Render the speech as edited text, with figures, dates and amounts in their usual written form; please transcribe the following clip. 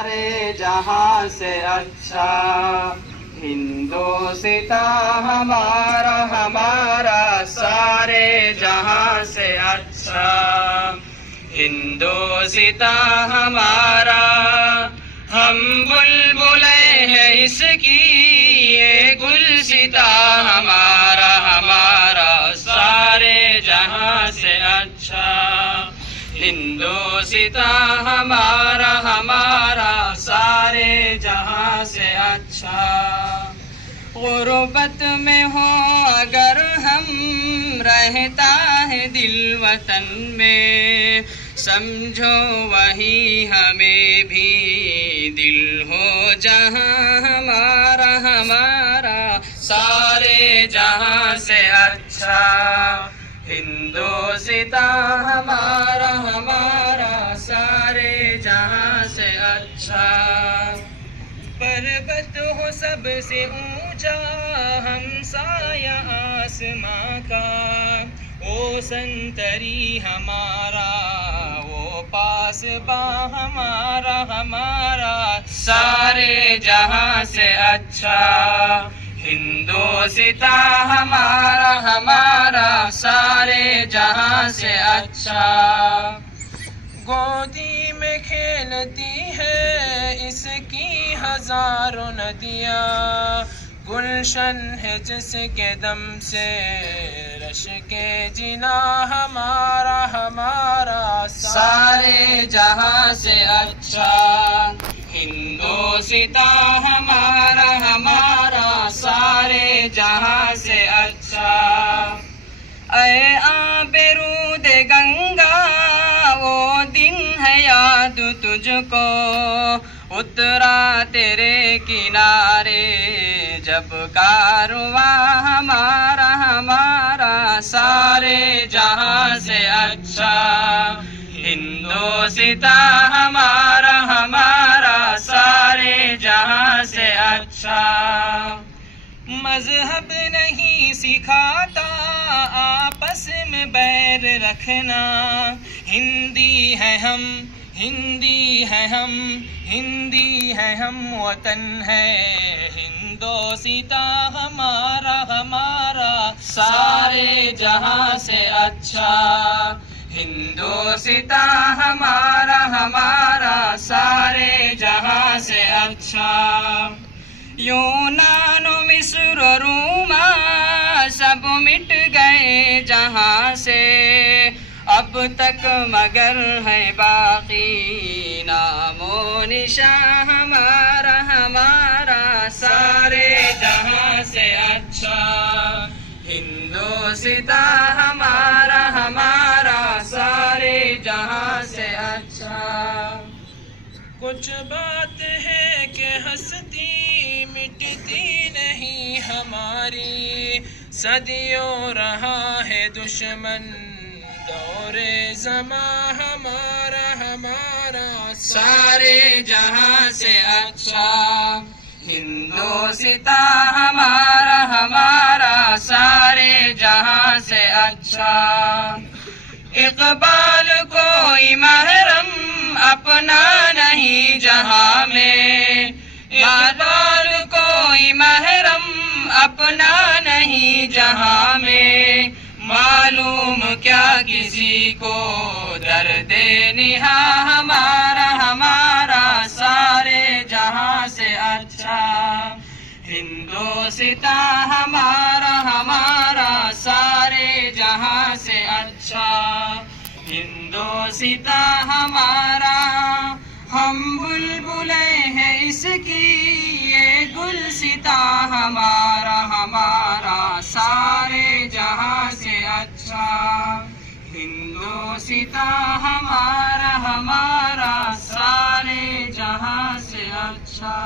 सारे जहां से अच्छा। हिंदुस्तां हमारा हमारा सारे जहां से अच्छा। हिंदुस्तां हमारा हम बुलबुलें हैं इसकी, ये गुलसितां हमारा हमारा सारे जहां से अच्छा। हिंदुस्तां हमारा हमारा सारे जहां से अच्छा। गुर्बत में हो अगर हम, रहता है दिल वतन में, समझो वही हमें भी दिल हो जहां हमारा हमारा सारे जहां से अच्छा। हिंदुस्तां हमारा हमारा सारे जहां से अच्छा। पर्वत हो सबसे ऊंचा हमसाया आसमां का, ओ संतरी हमारा वो पासबा हमारा हमारा सारे जहां से अच्छा। हिंदुस्तां हमारा हमारा सारे जहां से अच्छा। गोदी में खेलती है इसकी हजारों नदियाँ, गुलशन है जिसके दम से रश के जिना हमारा हमारा सारे जहां से अच्छा। हिंदुस्तां हमारा हमारा सारे जहां से अच्छा। ऐ आबरूद गंगा वो दिन है याद तुझको, उतरा तेरे किनारे जब कारवां हमारा हमारा सारे जहां से अच्छा। हिंदुस्तां हमारा हमारा सारे जहां से अच्छा। मजहब नहीं सिखाता आपस में बैर रखना, हिंदी है हम हिंदी है हम हिंदी है हम, वतन है हिंदुस्तां हमारा हमारा सारे जहां से अच्छा। हिंदुस्तां हमारा हमारा सारे जहां से अच्छा। यूनान मिस्र रोमा सब मिट गए जहां से, अब तक मगर है बाकी नामो निशान हमारा हमारा सारे जहां से अच्छा। हिंदुस्तां हमारा हमारा सारे जहां से अच्छा। कुछ बात है कि हस्ती मिटती नहीं हमारी, सदियों रहा है दुश्मन दौरे ज़मा हमारा हमारा सारे जहां से अच्छा। हिंदुस्तां हमारा हमारा सारे जहां से अच्छा। इकबाल कोई महरम अपना नहीं जहां में, इकबाल कोई महरम अपना नहीं जहां में, मालूम क्या किसी को दर्द निहा हमारा हमारा सारे जहां से अच्छा। हिंदुस्तां हमारा हमारा सारे जहां से अच्छा। हिंदुस्तां हमारा हम बुलबुलें हैं इसकी, ये गुलसितां हमारा हमारा सारे जहां से अच्छा। हिंदुस्तां हमारा हमारा सारे जहां से अच्छा।